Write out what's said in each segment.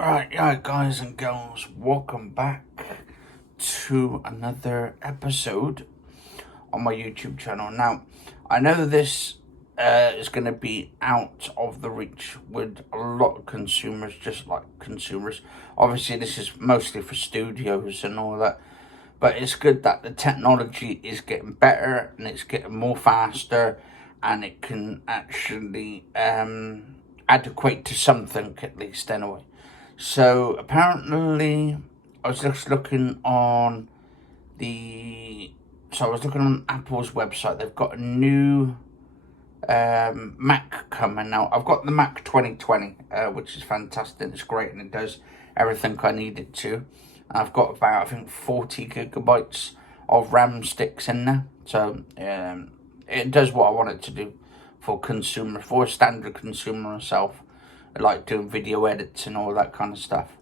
Right, yeah, guys and girls, welcome back to another episode on my YouTube channel. Now, I know this is going to be out of the reach with a lot of consumers, just like consumers. Obviously, this is mostly for studios and all that, but it's good that the technology is getting better and it's getting more faster, and it can actually adequate to something, at least anyway. So apparently, I was just looking on the. So I was looking on Apple's website. They've got a new Mac coming out. I've got the Mac 2020, which is fantastic. It's great and it does everything I need it to. I've got about, I think, 40 gigabytes of RAM sticks in there. So it does what I want it to do for a standard consumer myself. I like doing video edits and all that kind of stuff.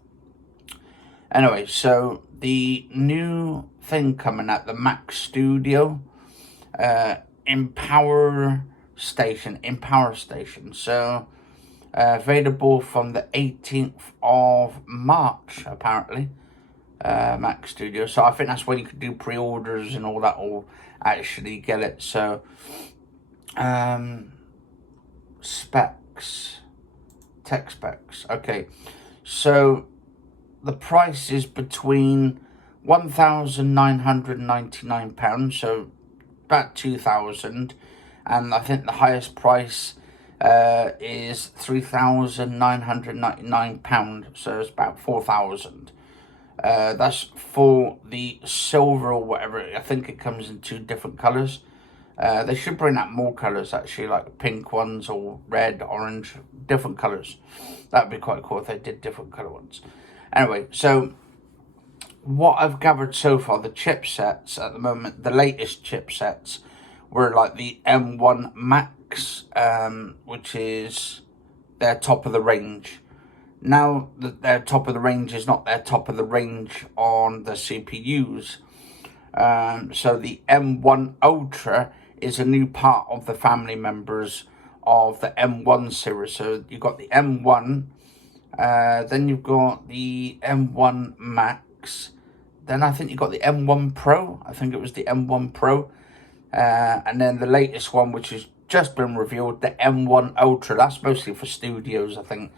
Anyway, so the new thing coming out, the Mac Studio Empower Station. So available from the 18th of March, apparently. Mac Studio. So I think that's where you could do pre-orders and all that, or actually get it. So tech specs. Okay, so the price is between £1,999, so about 2,000, and I think the highest price is £3,999, so it's about 4,000. That's for the silver or whatever. I think it comes in two different colours. They should bring out more colours, actually, like pink ones or red, orange, different colours. That'd be quite cool if they did different colour ones. Anyway, so what I've gathered so far, the chipsets at the moment, the latest chipsets were like the M1 Max, which is their top of the range. Now, their top of the range is not their top of the range on the CPUs. So the M1 Ultra is a new part of the family members of the M1 series. So you've got the M1, then you've got the M1 Max, then I think you've got the M1 Pro. I think it was the M1 Pro. And then the latest one, which has just been revealed, the M1 Ultra. That's mostly for studios, I think,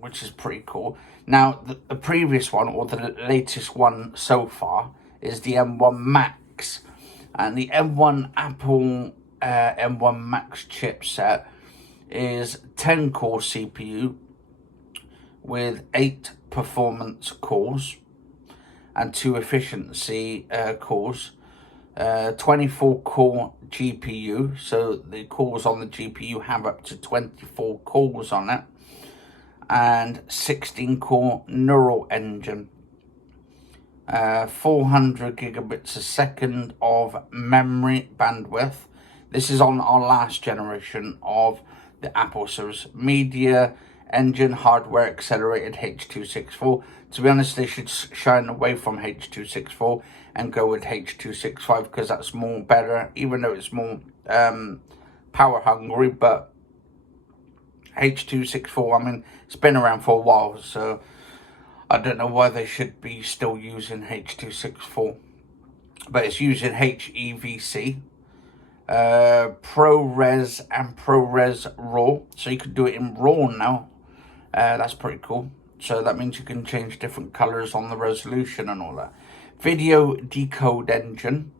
which is pretty cool. Now, the previous one, or the latest one so far, is the M1 Max. And the M1 Apple M1 Max chipset is 10-core CPU with 8 performance cores and 2 efficiency cores. 24-core GPU, so the cores on the GPU have up to 24 cores on it, and 16-core neural engine. 400 gigabits a second of memory bandwidth. This is on our last generation of the Apple series. Media engine hardware accelerated H.264. To be honest, they should shine away from H.264 and go with H.265, because that's more better, even though it's more power hungry. But H.264, I mean, it's been around for a while, so I don't know why they should be still using H.264, but it's using HEVC, ProRes and ProRes RAW, so you could do it in RAW now. That's pretty cool. So that means you can change different colors on the resolution and all that. Video decode engine,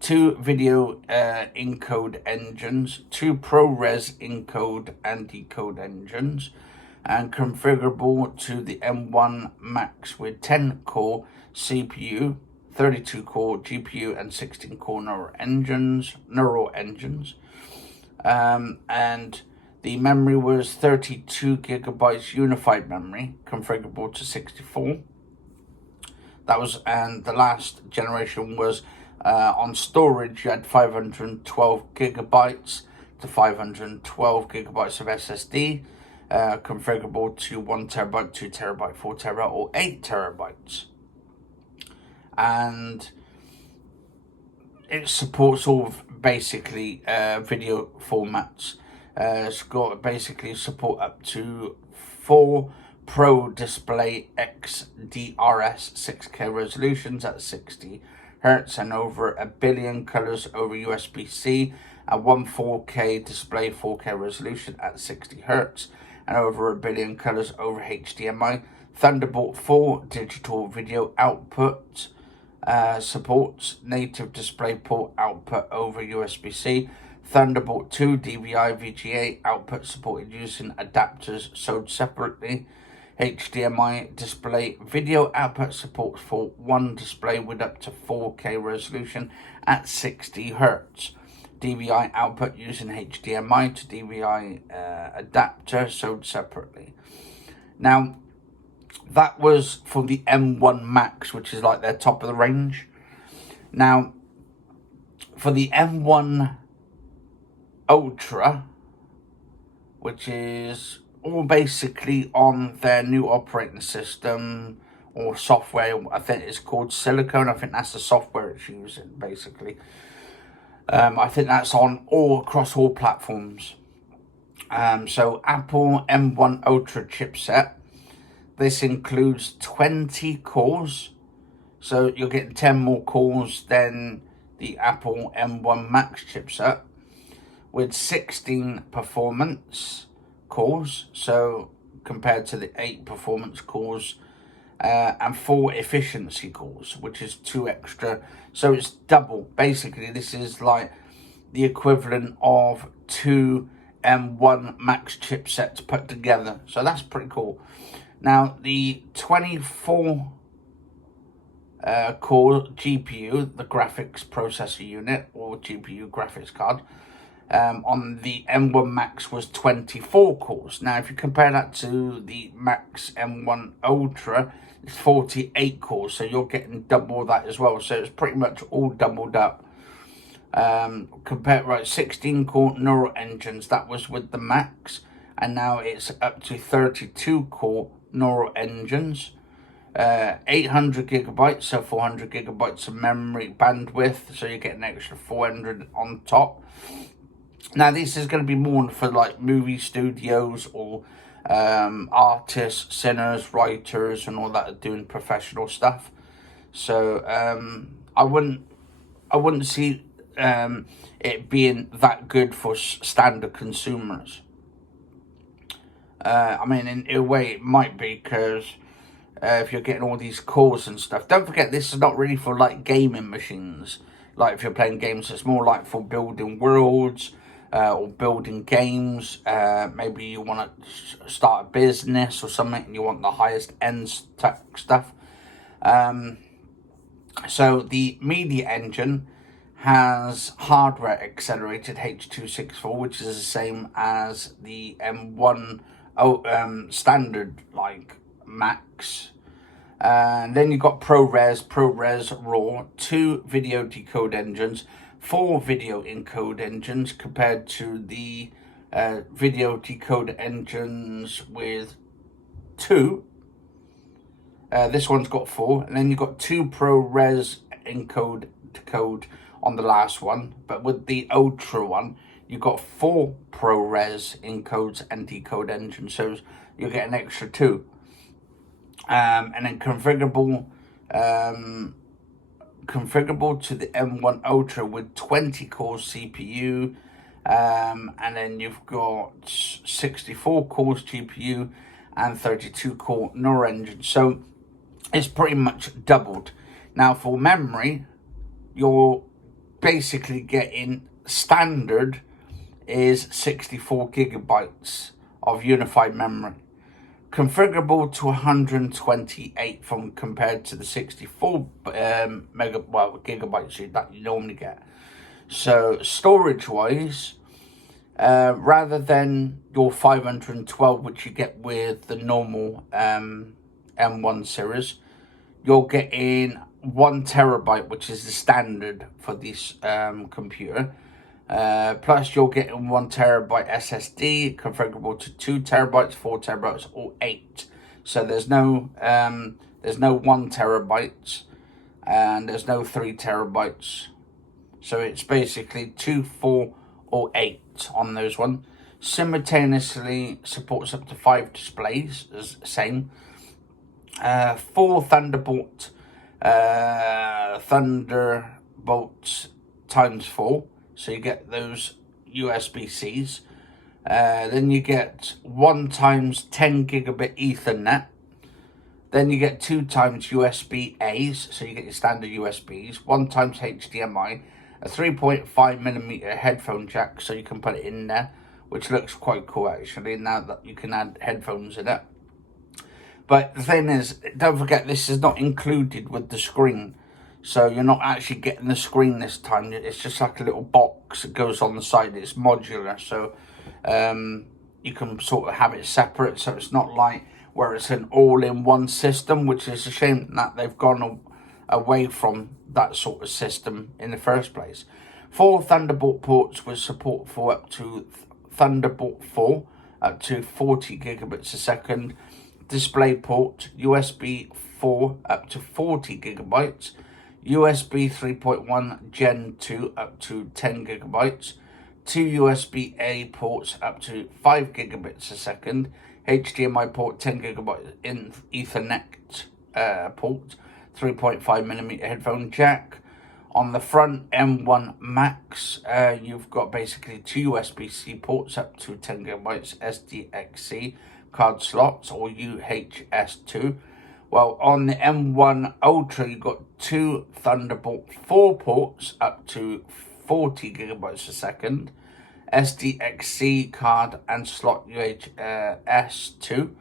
2 video encode engines, 2 ProRes encode and decode engines, and configurable to the M1 Max with 10-core CPU, 32-core GPU, and 16-core neural engines. And the memory was 32 gigabytes unified memory, configurable to 64. That was, and the last generation was on storage. You had 512 gigabytes to 512 gigabytes of SSD. Configurable to 1 terabyte, 2 terabyte, 4 terabyte, or 8 terabytes. And it supports all of basically video formats. It's got basically support up to 4 Pro Display XDRS 6K resolutions at 60 Hz and over a billion colors over USB-C, and one 4K display 4K resolution at 60 Hz and over a billion colors over HDMI. Thunderbolt 4 digital video output supports native DisplayPort output over USB-C. Thunderbolt 2 DVI VGA output supported using adapters sold separately. HDMI display video output supports for one display with up to 4K resolution at 60 Hz. DVI output using HDMI to DVI adapter sold separately. Now, that was for the M1 Max, which is like their top of the range. Now, for the M1 Ultra, which is all basically on their new operating system or software, I think it's called Silicone. I think that's the software it's using, basically. I think that's on across all platforms. So Apple M1 Ultra chipset. This includes 20 cores. So you're getting 10 more cores than the Apple M1 Max chipset, with 16 performance cores, so compared to the 8 performance cores, and 4 efficiency cores, which is 2 extra. So it's double. Basically, this is like the equivalent of 2 M1 Max chipsets put together. So that's pretty cool. Now, the 24 core GPU, the graphics processor unit, or GPU graphics card, on the M1 Max was 24 cores. Now, if you compare that to the Max M1 Ultra, it's 48 cores, so you're getting double that as well. So it's pretty much all doubled up. 16 core neural engines, that was with the Max, and now it's up to 32 core neural engines. 800 gigabytes, so 400 gigabytes of memory bandwidth, so you get an extra 400 on top. Now, this is going to be more for like movie studios or artists, singers, writers, and all that are doing professional stuff. So I wouldn't see it being that good for standard consumers. I mean, in a way, it might be, because if you're getting all these cores and stuff. Don't forget, this is not really for like gaming machines. Like if you're playing games, it's more like for building worlds. Or building games. Maybe you want to start a business or something and you want the highest end tech stuff. So the media engine has hardware accelerated H.264, which is the same as the M1 standard like Max. And then you've got ProRes RAW, 2 video decode engines, 4 video encode engines compared to the video decode engines with 2. This one's got 4, and then you've got 2 ProRes encode decode on the last one, but with the Ultra one, you've got 4 ProRes encodes and decode engines, so you get an extra 2. And then configurable to the M1 Ultra with 20 core CPU, and then you've got 64 cores GPU and 32 core neural engine. So it's pretty much doubled. Now for memory, you're basically getting standard is 64 gigabytes of unified memory. Configurable to 128 from compared to the 64 gigabytes that you normally get. So storage wise, rather than your 512, which you get with the normal M1 series, you're getting 1 terabyte, which is the standard for this computer. Plus you're getting 1 terabyte SSD, configurable to 2 terabytes, 4 terabytes, or 8. So there's no 1 terabytes and there's no 3 terabytes. So it's basically 2, 4, or 8 on those ones. Simultaneously supports up to 5 displays, as same. 4 Thunderbolts times 4, so you get those USB-Cs. Then you get 1 times 10 gigabit Ethernet. Then you get 2 times USB-As, so you get your standard USBs. 1 times HDMI, a 3.5mm headphone jack, so you can put it in there, which looks quite cool actually, now that you can add headphones in it. But the thing is, don't forget, this is not included with the screen. So you're not actually getting the screen this time. It's just like a little box that goes on the side. It's modular, so you can sort of have it separate. So it's not like where it's an all-in-one system, which is a shame that they've gone away from that sort of system in the first place. 4 Thunderbolt ports with support for up to Thunderbolt 4, up to 40 gigabits a second. Display port, USB 4 up to 40 gigabytes, USB 3.1 Gen 2 up to 10 gigabytes, 2 USB-A ports up to 5 gigabits a second, HDMI port 10 gigabytes in Ethernet port, 3.5mm headphone jack. On the front M1 Max, you've got basically 2 USB-C ports up to 10 gigabytes, SDXC card slots, or UHS-2. Well, on the M1 Ultra, you've got 2 Thunderbolt 4 ports up to 40 gigabytes a second, SDXC card and slot UHS-2.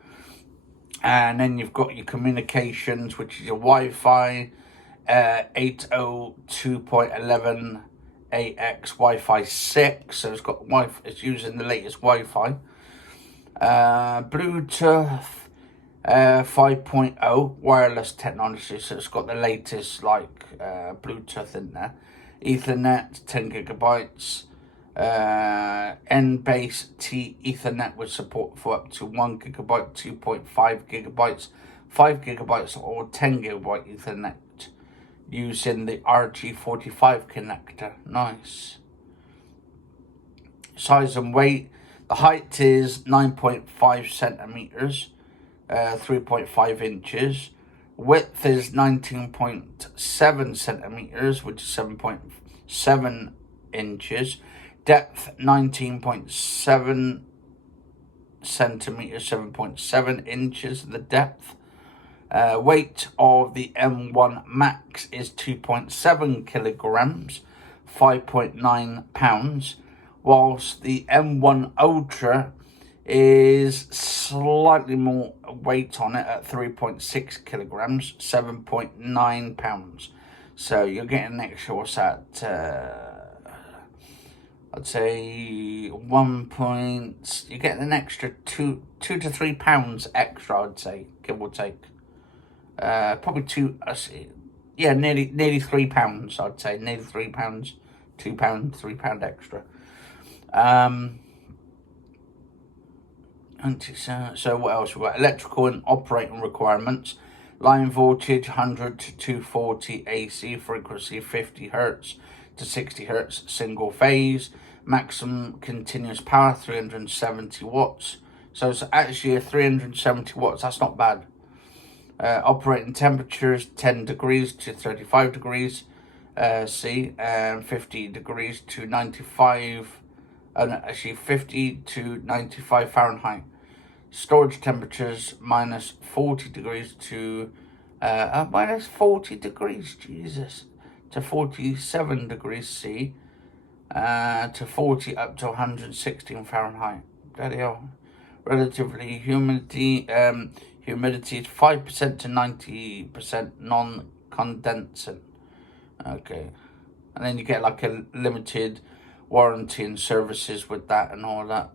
And then you've got your communications, which is your Wi-Fi, 802.11 AX Wi-Fi 6. So it's got Wi-Fi. It's using the latest Wi-Fi. Bluetooth 5.0 wireless technology. So it's got the latest Bluetooth in there. Ethernet 10 gigabytes. N-base T Ethernet with support for up to 1 gigabyte, 2.5 gigabytes, 5 gigabytes or 10 gigabyte Ethernet using the RG45 connector. Nice. Size and weight. The height is 9.5 centimeters, 3.5 inches. Width is 19.7 centimeters, which is 7.7 inches. Depth 19.7 centimeters, 7.7 inches. The depth. Weight of the M1 Max is 2.7 kilograms, 5.9 pounds, whilst the M1 Ultra is slightly more weight on it at 3.6 kilograms, 7.9 pounds. So you're getting an extra, what's that? I'd say you're getting an extra 2 to 3 pounds extra, I'd say, give or take. Probably nearly 3 pounds, I'd say, nearly 3 pounds, 2 pounds, 3 pound extra. So what else we've got? Electrical and operating requirements. Line voltage 100 to 240 AC, frequency 50 Hz to 60 Hz, single phase. Maximum continuous power 370 watts. So it's actually a 370 watts, that's not bad. Operating temperatures 10 degrees to 35 degrees C, and 50 degrees to 95, 50 to 95 Fahrenheit. Storage temperatures minus 40 degrees to minus 40 degrees, Jesus, to 47 degrees C, to 40 up to 116 Fahrenheit. Bloody hell. Relatively humidity is 5% to 90% non-condensant. Okay. And then you get like a limited warranty and services with that and all that.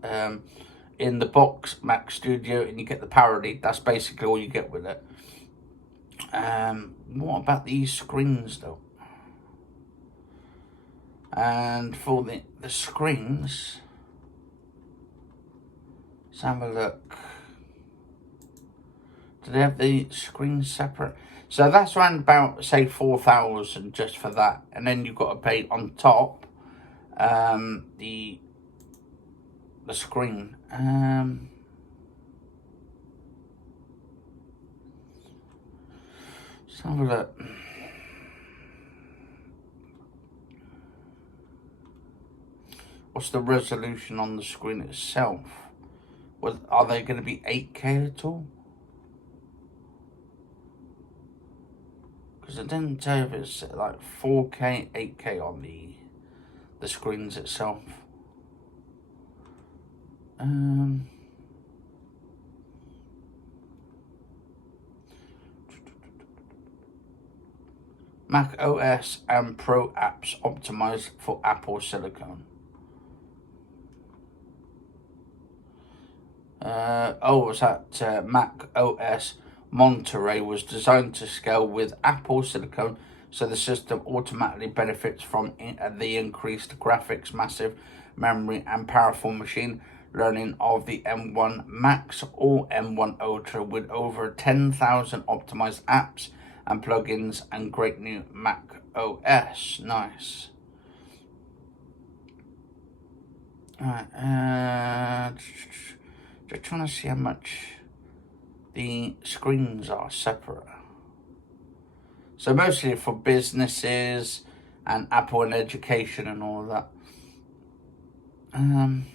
In the box, Mac Studio, and you get the power lead. That's basically all you get with it. What about these screens though? And for the screens, let's have a look. Do they have the screens separate? So that's around about, say, 4,000 just for that. And then you've got to pay on top the the screen. Let's have a look. What's the resolution on the screen itself? Are they going to be 8K at all? Because it didn't tell if it's like 4K, 8K on the screens itself. Mac OS and Pro apps optimized for Apple Silicon. Was that Mac OS Monterey was designed to scale with Apple Silicon, so the system automatically benefits from the increased graphics, massive memory, and powerful machine learning of the M1 Max or M1 Ultra, with over 10,000 optimized apps and plugins and great new Mac OS. Nice. Alright, just trying to see how much the screens are separate. So mostly for businesses and Apple and education and all of that. And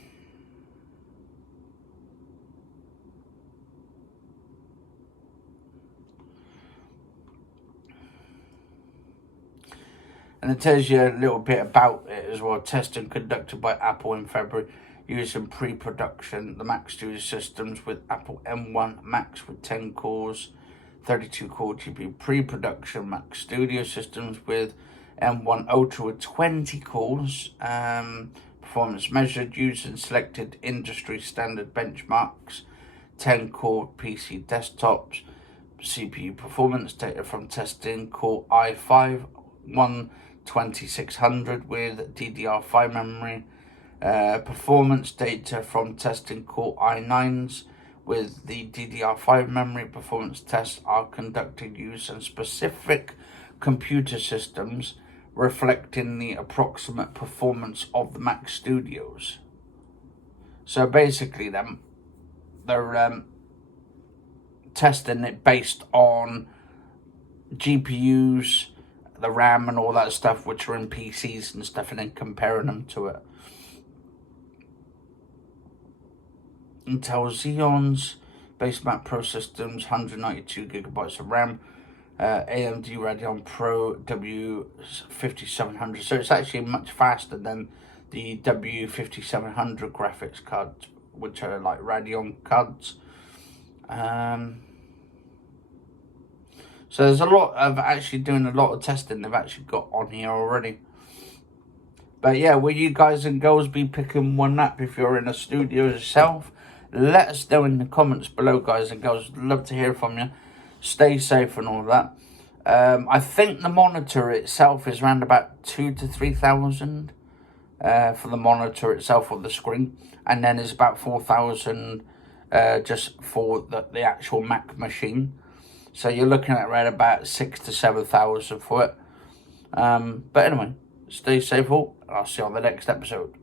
it tells you a little bit about it as well. Testing conducted by Apple in February using pre-production the Mac Studio systems with Apple M1 Max with 10 cores, 32 core GPU. Pre-production Mac Studio systems with M1 Ultra with 20 cores. Performance measured using selected industry standard benchmarks. 10 core PC desktops. CPU performance data from testing Core i5 12600 with DDR5 memory. Performance data from testing Core i9s with the DDR5 memory. Performance tests are conducted using specific computer systems reflecting the approximate performance of the Mac Studios. So basically they're testing it based on GPUs, the RAM and all that stuff, which are in PCs and stuff, and then comparing them to it. Intel Xeons, base Mac Pro systems, 192 gigabytes of RAM, AMD Radeon Pro W5700. So it's actually much faster than the W5700 graphics cards, which are like Radeon cards. So there's a lot of actually doing a lot of testing they've actually got on here already. But yeah, will you guys and girls be picking one up if you're in a studio yourself? Let us know in the comments below, guys and girls. Love to hear from you. Stay safe and all that. I think the monitor itself is around about 2,000 to 3,000 for the monitor itself on the screen, and then it's about 4,000 just for the actual Mac machine. So you're looking at around about 6,000 to 7,000 for it. But anyway, stay safe all, and I'll see you on the next episode.